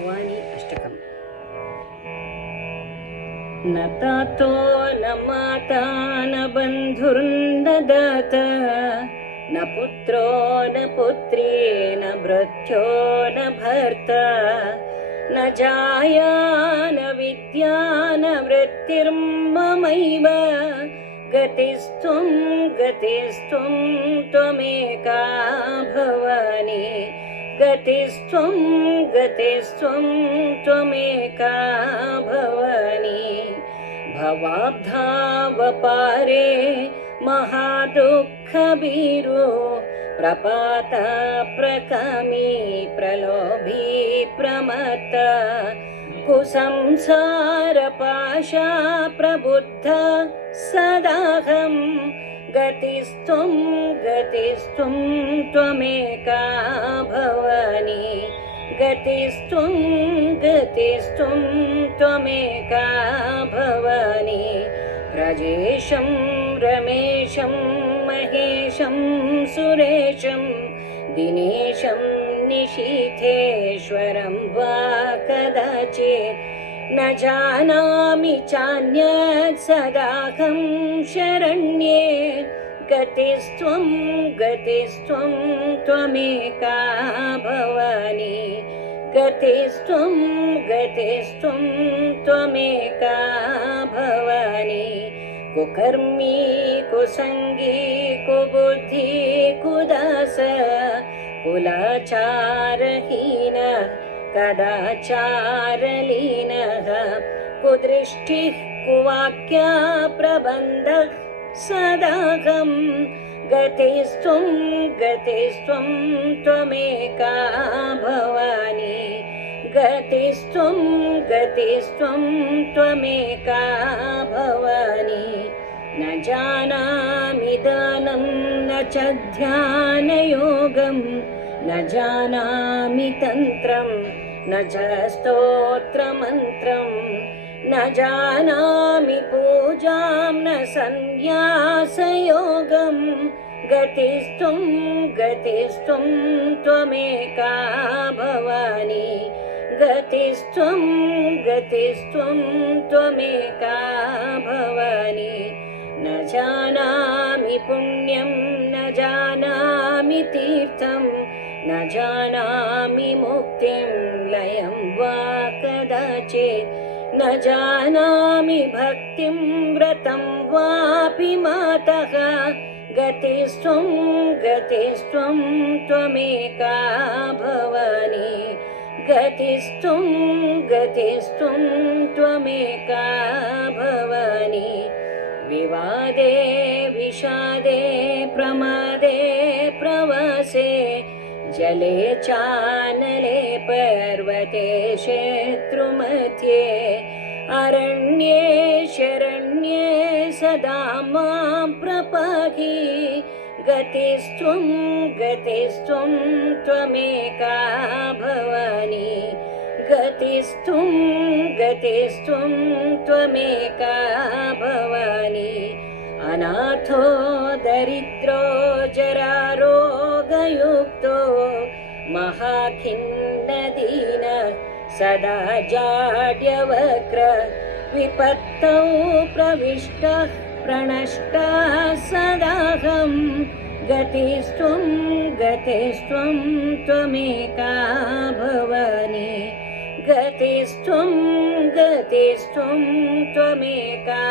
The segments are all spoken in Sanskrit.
भवानी अष्टकम्। न तातो न माता न बन्धुर्न दाता न पुत्रो न पुत्री न भृत्यो न भर्ता न जाया न विद्या न वृत्तिर्ममैव गतिस्त्वं गतिस्त्वं त्वमेका भवानी गतिस्त्वं गतिस्त्वं त्वमेका भवानी भवाब्धावपारे महादुःखभीरो प्रपाता प्रकामी प्रलोभी प्रमत्त कुसंसारपाशा प्रबुद्ध सदाहं गतिस्त्वं गतिस्त्वं त्वमेका भवानी गतिस्त्वं गतिस्त्वं त्वमेका भवानी राजेशं रमेशं महेशं सुरेशं दिनेशं निशीथेश्वरं वा कदाचित् न जानामि चान्यत् सदाहं शरण्ये गतिस्त्वं गतिस्त्वं त्वमेका भवानी गतिस्त्वं गतिस्त्वं त्वमेका भवानी कुकर्मी कुसंगी कुबुद्धि कुदास कुलाचारहीन कदाचारलीनः कुदृष्टिः कुवाक्या प्रबन्धः सदाहं गतिस्त्वं गतिस्त्वं त्वमेका भवानी गतिस्त्वं गतिस्त्वं त्वमेका भवानी न जानामि दानं न च ध्यानयोगं न जानामि तन्त्रं न च स्तोत्रमन्त्रं न जानामि पूजां न सन्न्यासयोगं गतिस्त्वं गतिस्त्वं त्वमेका भवानी गतिस्त्वं गतिस्त्वं त्वमेका भवानी न जानामि पुण्यं न जानामि तीर्थं न जानामि मुक्तिं लयं वा कदाचित् न जानामि भक्तिं व्रतं वापि मातः गतिस्त्वं गतिस्त्वं त्वमेका भवानी गतिस्त्वं गतिस्त्वं त्वमेका भवानी विवादे विषादे प्रमादे प्रवासे जले चानले पर्वते क्षेत्रुमध्ये अरण्ये शरण्ये सदा मां प्रपाहि गतिस्त्वं गतिस्त्वं त्वमेका भवानी गतिस्त्वं गतिस्त्वं त्वमेका भवानी अनाथो दरिद्रो जरारोगयुक्तो महाखिन्नदीन सदा जाड्यवक्र विपत्तौ प्रविष्टः प्रणष्टः सदाहं गतिस्त्वं गतिस्त्वं त्वमेका भवानी गतिस्त्वं गतिस्त्वं त्वमेका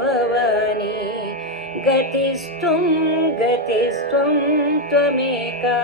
भवानी गतिस्त्वं गतिस्त्वं त्वमेका